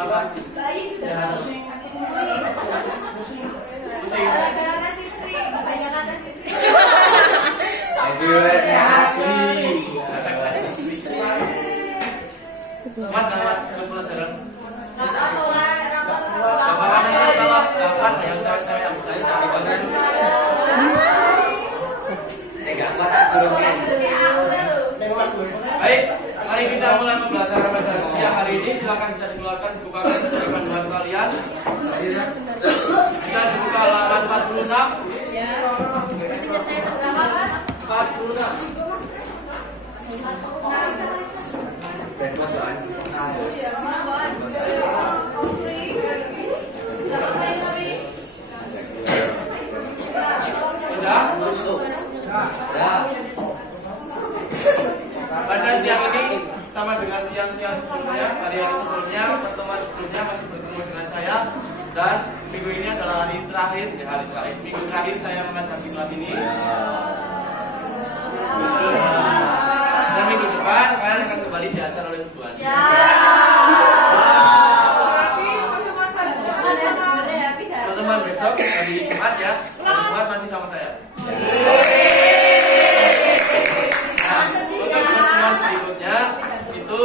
Apa? Baik sudah. Pusing. Gara-gara kasih istri, kebanyakan kasih istri. Mat, mas, pelajaran. Rapat orang, rapat. Dapat yang cewek-cewek yang saya cari bagian. Baik, mari kita mulai pembelajaran pada siang hari ini. Silakan bisa dikeluarkan buku panduan kalian. Bisa dibuka halaman 46. Ya. 46. Sudah? Ya. Pada siang ini sama dengan siang-siang sebelumnya, hari-hari sebelumnya, pertemuan sebelumnya masih bertemu dengan saya. Dan minggu ini adalah hari terakhir, minggu terakhir saya mengajar di kelas ini. Dan minggu depan kalian akan kembali diajar oleh Bu Ani. Pertemuan besok hari Jumat ya. Hari Jumat masih sama saya. Nah, untuk pertemuan berikutnya itu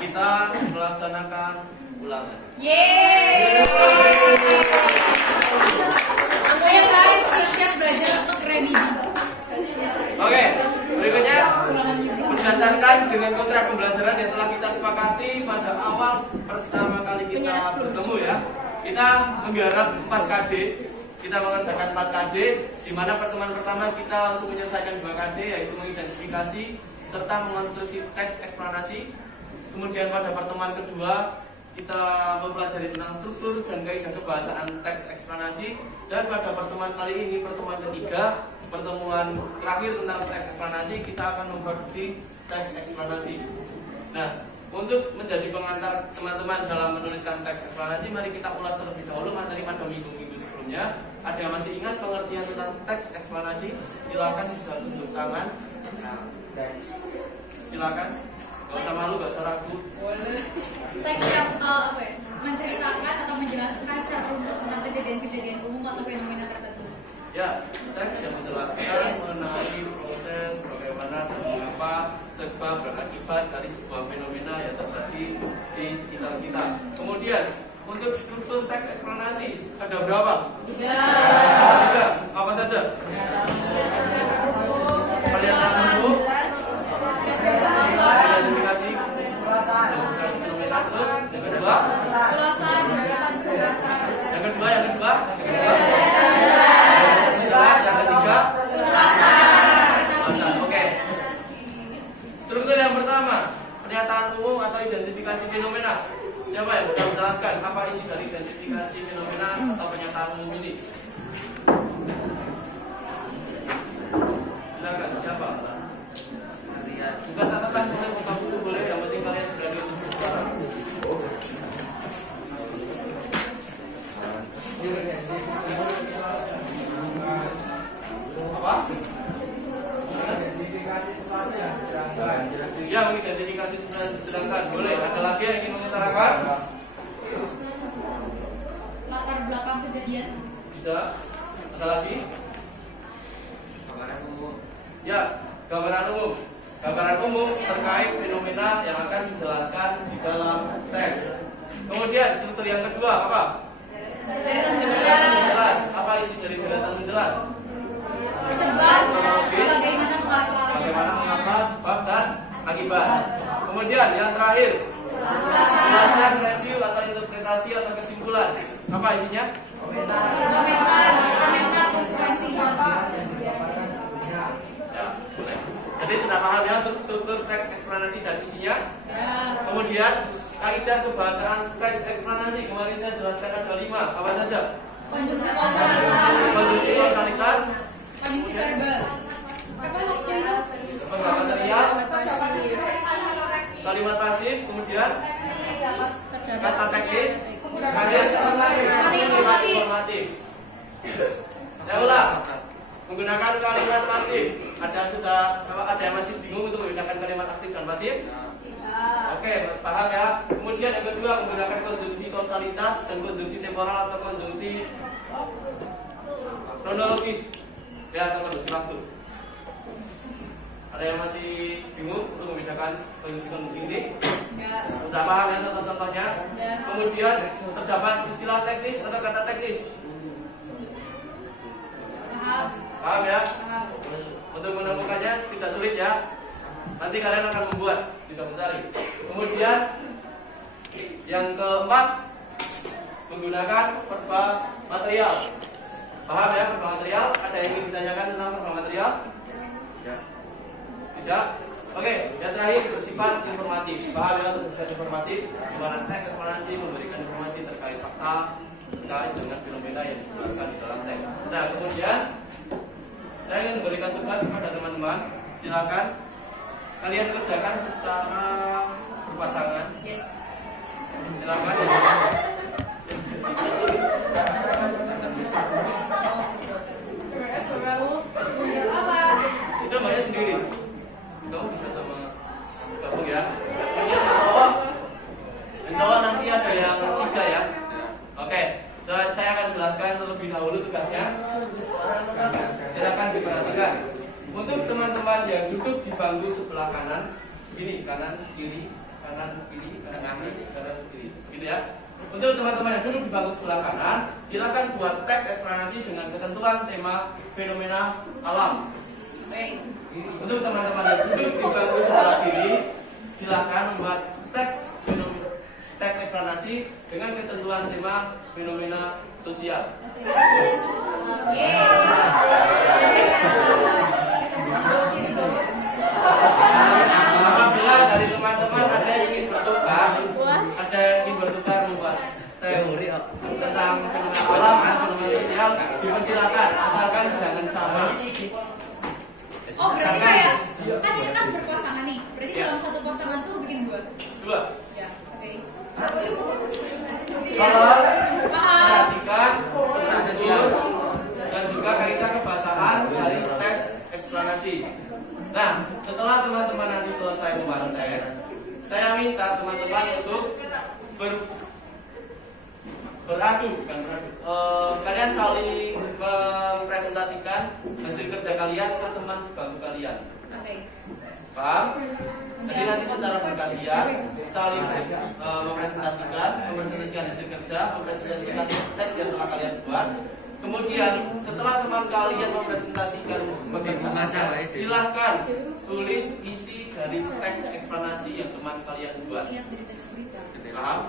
kita melaksanakan ulangan. Ayo guys, siap-siap belajar untuk revisi. Oke, berikutnya berdasarkan dengan kontrak pembelajaran yang telah kita sepakati pada awal pertama kali kita bertemu ya, kita menggarap 4 KD, kita mengerjakan 4 KD, di mana pertemuan pertama kita langsung menyelesaikan 2 KD, yaitu mengidentifikasi serta mengonstruksi teks eksplanasi. Kemudian pada pertemuan kedua kita mempelajari tentang struktur dan kaidah kebahasaan teks eksplanasi. Dan pada pertemuan kali ini, pertemuan ketiga, pertemuan terakhir tentang teks eksplanasi, kita akan memproduksi teks eksplanasi. Nah, untuk menjadi pengantar teman-teman dalam menuliskan teks eksplanasi, mari kita ulas terlebih dahulu materi pada minggu-minggu sebelumnya. Ada yang masih ingat pengertian tentang teks eksplanasi? Silakan bisa tunjuk tangan. Silakan. Gak usah malu, gak usah ragu. Teks yang menceritakan atau menjelaskan secara umum tentang kejadian-kejadian umum atau fenomena tertentu. Ya, teks yang menjelaskan mengenai proses bagaimana dan mengapa, sebab dan akibat dari sebuah fenomena yang terjadi di sekitar kita. Kemudian untuk struktur teks eksplanasi ada berapa? 3. Apa saja? Pernyataan umum, identifikasi fenomena, terus yang kedua, yang kedua, yang ketiga, oke. Struktur yang pertama, pernyataan umum atau identifikasi fenomena. Siapa yang bisa menjelaskan apa isi dari identifikasi fenomena atau pernyataan umum ini? Silakan, siapa? Buka catatan, boleh buka buku, boleh. Yang penting kalian berani untuk suara. Apa? Ya, mengidentifikasi sedangkan boleh. Ada lagi yang ingin mengutarakan? Latar belakang kejadian. Bisa. Ada lagi? Ya, gambaran umum. Gambaran umum terkait fenomena yang akan dijelaskan di dalam teks. Kemudian struktur yang kedua apa? Deretan menjelas. Apa isi dari deretan menjelas? Sebab, bagaimana mengapa, sebab dan akibat. Kemudian yang terakhir, ulasan, review atau interpretasi atau kesimpulan. Apa isinya? komentar konsekuensi apa? Ya, boleh. Jadi sudah paham ya untuk struktur teks eksplanasi dan isinya. Ya. Kemudian kaidah kebahasaan teks eksplanasi kemarin saya jelaskan ada 5. Apa saja? Konjungsi kausalitas. Konjungsi kausalitas. Konjungsi verbal. Apa waktu itu? Verbal material. Kalimat pasif. Kemudian kata teknis. Kemudian informatif. Saya ulang. Menggunakan kalimat pasif. Ada yang masih bingung untuk menggunakan kalimat aktif dan pasif? Oke, paham ya. Kemudian yang kedua, menggunakan konjungsi kausalitas dan konjungsi temporal atau konjungsi kronologis ya, atau konjungsi waktu. Ada yang masih bingung untuk membedakan konjungsi ini? Enggak. Sudah paham ya contoh-contohnya? Ya. Kemudian terdapat istilah teknis atau kata teknis. Paham. Paham ya? Paham. Untuk menemukannya tidak sulit ya. Nanti kalian akan membuat, tidak mencari. Kemudian yang keempat, menggunakan verba material. Paham ya verba material? Ada yang ingin ditanyakan tentang verba material? Tidak? Oke, yang terakhir bersifat informatif. Paham ya untuk bersifat informatif? Di mana teks eksplorasi memberikan informasi terkait fakta terkait dengan fenomena yang dijelaskan di dalam teks. Nah, kemudian saya ingin memberikan tugas kepada teman-teman. Silakan kalian kerjakan secara berpasangan. Yes. Silakan. Itu mbaknya sendiri. Kamu bisa sama gabung ya. Kemudian insya Allah nanti ada yang 3 ya. Oke, saya akan jelaskan terlebih dahulu tugasnya. Silakan diperhatikan. Untuk teman-teman yang duduk di bangku sebelah kanan, ini kanan kiri, kanan kiri, kanan kiri, kanan kiri, gitu ya. Untuk teman-teman yang duduk di bangku sebelah kanan, silakan buat teks eksplanasi dengan ketentuan tema fenomena alam. Baik. Untuk teman-teman yang duduk di bangku sebelah kiri, silakan membuat teks eksplanasi dengan ketentuan tema fenomena sosial. Apabila dari teman-teman ada yang ingin bertukar, membahas teks tentang fenomena alam atau fenomena sosial, dipersilakan asalkan jangan sama. Oh, berarti kayak kan ini kan berpasangan nih. Berarti dalam satu pasangan tuh bikin 2. Ya, oke. Kalau Paham. perhatikan prosedur dan juga kaidah kebahasaan dari teks eksplanasi. Nah, setelah teman-teman nanti selesai membuat teks, saya minta teman-teman untuk beradu, bukan beradu. Kalian saling mempresentasikan hasil kerja kalian ke teman sebangku kalian. Oke. Paham? Jadi nanti secara bergantian saling mempresentasikan hasil kerja, mempresentasikan teks yang telah kalian buat. Kemudian setelah teman kalian mempresentasikan pekerjaan, silahkan tulis isi dari teks eksplanasi yang teman kalian buat. Paham?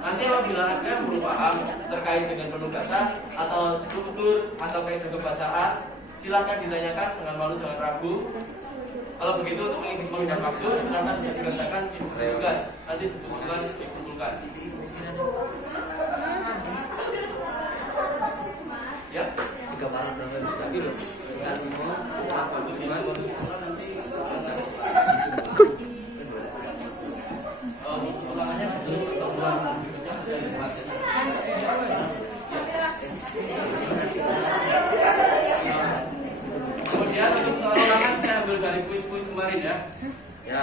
Nanti apabila ada yang belum paham terkait dengan penugasan atau struktur atau kaidah kebahasaan, silahkan ditanyakan, jangan malu, jangan ragu. Kalau begitu untuk menghemat waktu, silahkan bisa dikerjakan di tugas. Nanti tugas dikumpulkan. Ya, 3 paragraf lagi loh. untuk gimana? Nanti ulangannya kemudian untuk soal ulangan saya ambil dari kuis-kuis kemarin ya. Ya.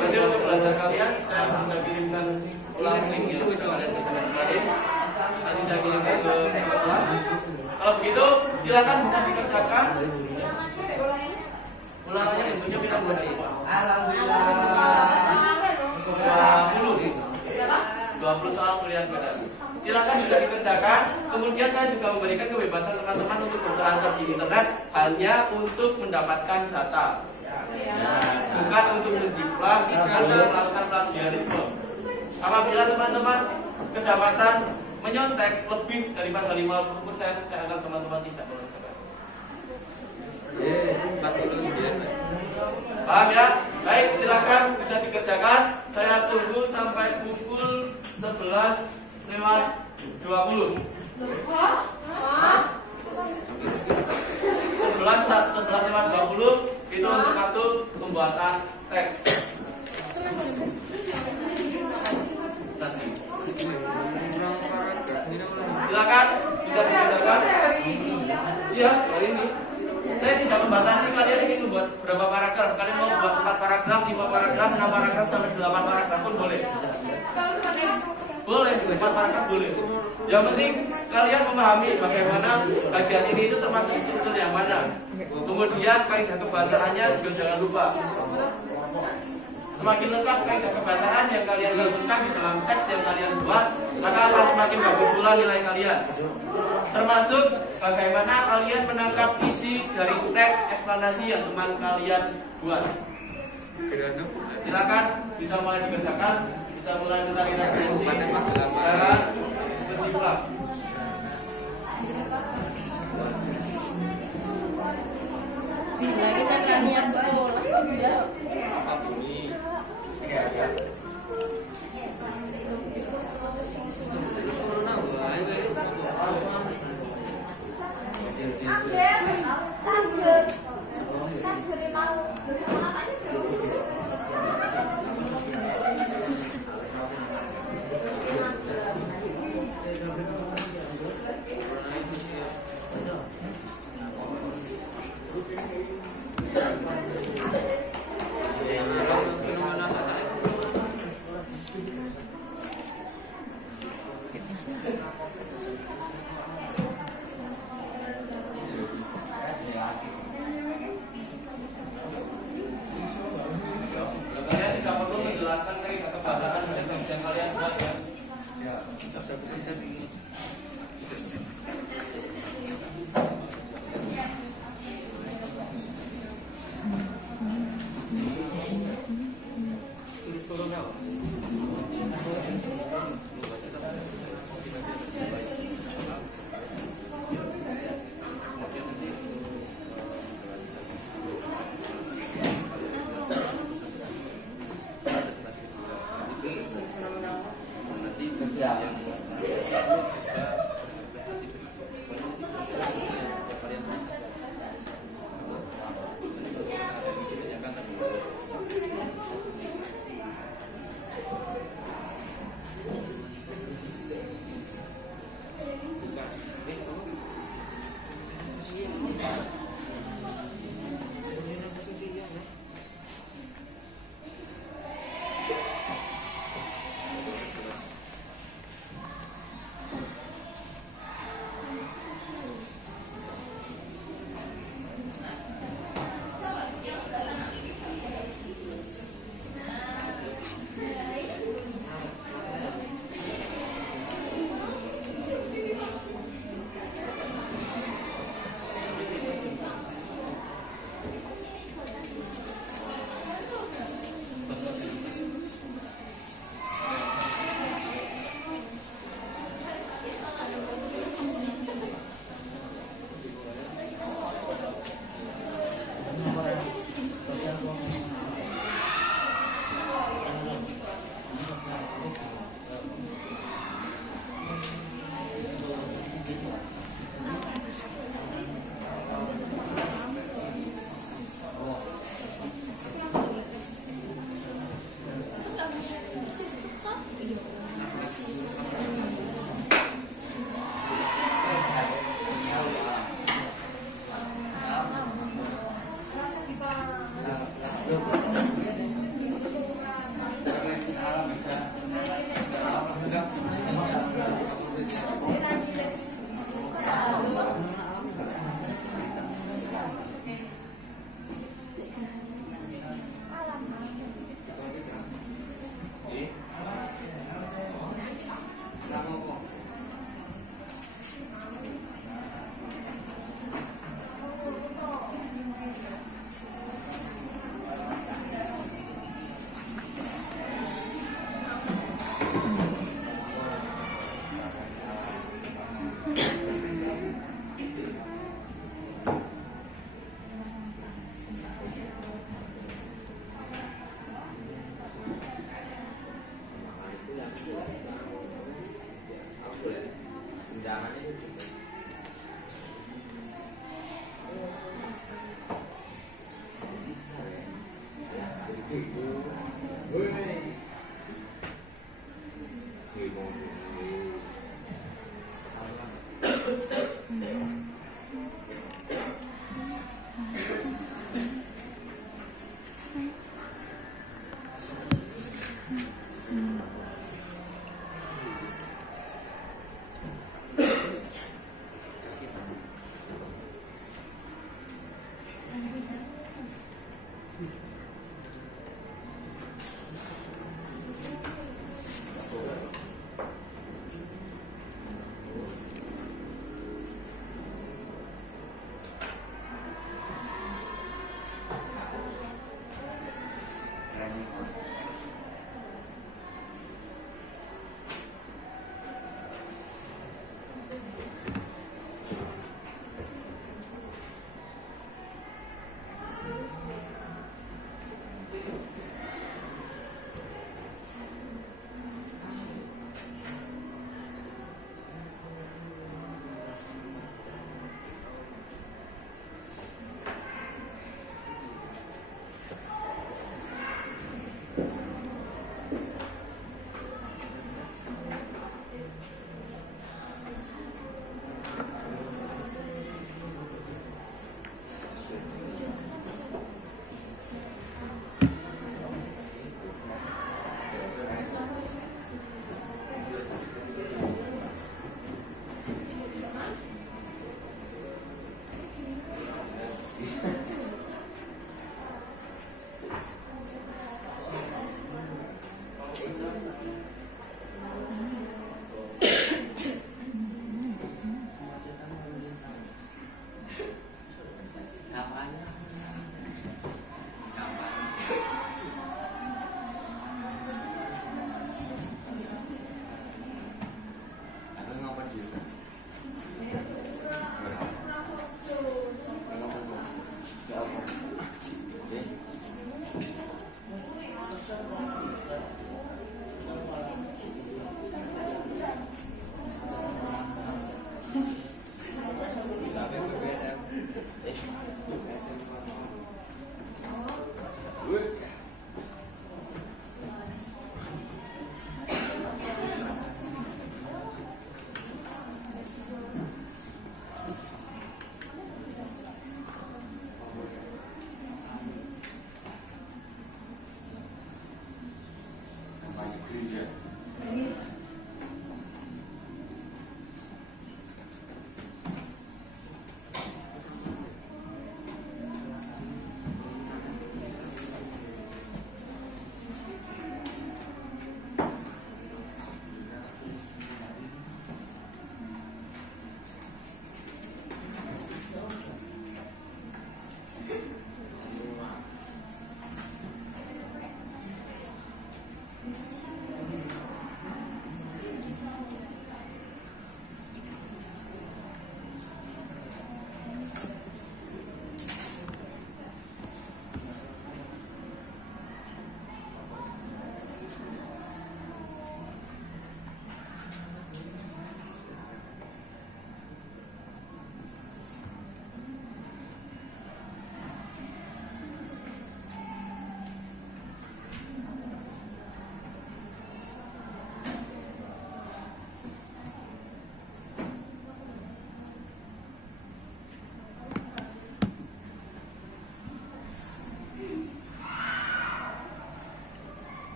Nanti untuk belajar kalian saya bisa kirimkan ulang link ya kalian kemarin. Nanti saya kirimkan ke kelas. Kalau begitu silakan bisa dikerjakan. Ulangannya bentuknya beda berapa? Alhamdulillah. 20 soal kuliah beda. Silakan bisa dikerjakan. Kemudian saya juga memberikan kebebasan teman-teman untuk berselancar di internet hanya untuk mendapatkan data. Bukan untuk menjiplak atau melakukan plagiarisme. Apabila teman-teman kedapatan menyontek lebih daripada 50%, saya anggap teman-teman tidak melesaikan. Paham ya? Baik, silakan bisa dikerjakan. Saya tunggu sampai pukul 11:20. 11:20 itu untuk waktu pembuatan teks. Nanti. Silakan bisa dikerjakan. Iya, hari ini. Saya tidak membatasi kalian ingin membuat berapa paragraf. Kalian mau membuat 4 paragraf, 5 paragraf, 6 paragraf sampai 8 paragraf pun boleh. Boleh, 4 paragraf boleh. Yang penting kalian memahami bagaimana bagian ini itu termasuk struktur yang mana. Kemudian kaidah kebahasaannya juga jangan lupa. Semakin lengkap kaidah kebahasaan yang kalian lakukan di dalam teks yang kalian buat, maka akan semakin bagus pula nilai kalian. Termasuk bagaimana kalian menangkap isi dari teks eksplanasi yang teman kalian buat. Silakan bisa mulai dikerjakan, bisa mulai tentang referensi dan bersimpulan. Lagi cakrannya sekolah ya.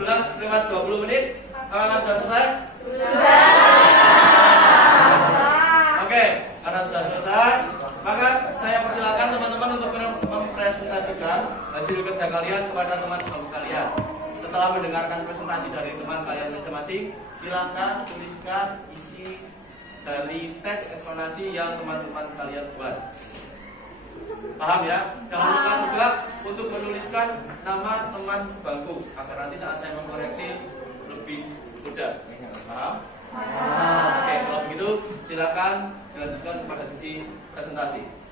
11:20. Sudah selesai? Oke, karena sudah selesai, maka saya persilakan teman-teman untuk mempresentasikan hasil kerja kalian kepada teman sebangku kalian. Setelah mendengarkan presentasi dari teman kalian masing-masing, silakan tuliskan isi dari teks eksplanasi yang teman-teman kalian buat. Paham ya? Jangan lupa juga untuk menuliskan nama teman sebangku agar nanti saat saya mengoreksi lebih mudah. Paham? Oke, kalau begitu silakan dilanjutkan pada sesi presentasi.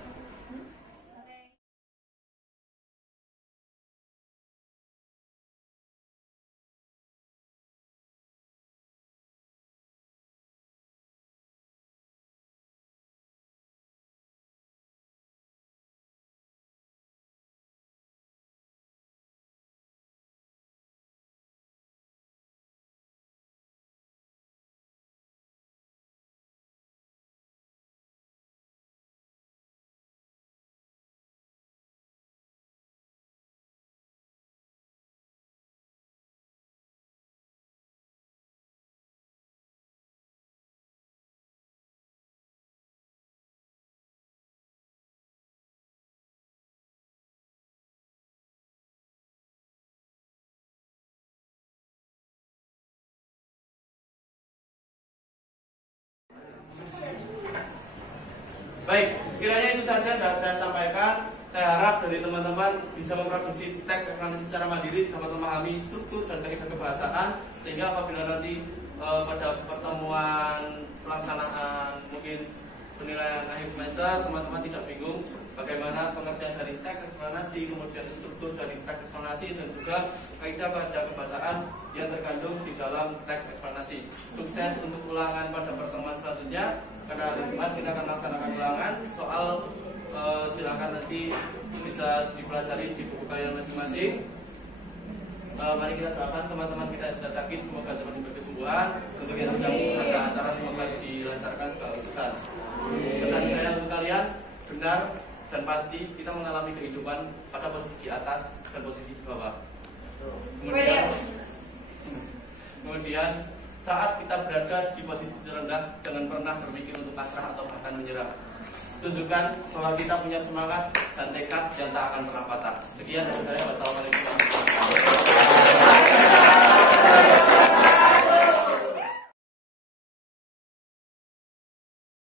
Baik, sekiranya itu saja yang saya sampaikan. Saya harap dari teman-teman bisa memproduksi teks eksplanasi secara mandiri, dapat memahami struktur dan kaidah kebahasaan, sehingga apabila nanti pada pertemuan pelaksanaan mungkin penilaian akhir semester, teman-teman tidak bingung bagaimana pengertian dari teks eksplanasi, kemudian struktur dari teks eksplanasi, dan juga kaidah-kaidah kebahasaan yang terkandung di dalam teks eksplanasi. Sukses untuk ulangan pada pertemuan selanjutnya. Karena hari Jumat kita akan melaksanakan ulangan soal, silakan nanti bisa dipelajari di buku kalian masing-masing. Mari kita doakan teman-teman kita yang sudah sakit semoga cepat diberi kesembuhan. Untuk yang sedang ada acara semoga dilancarkan segala urusan. Pesan saya untuk kalian, benar dan pasti kita mengalami kehidupan pada posisi di atas dan posisi di bawah. Kemudian saat kita berada di posisi terendah, jangan pernah berpikir untuk pasrah atau bahkan menyerah. Tunjukkan bahwa kita punya semangat dan tekad yang tak akan pernah patah. Sekian dari saya. Wassalamualaikum warahmatullahi wabarakatuh.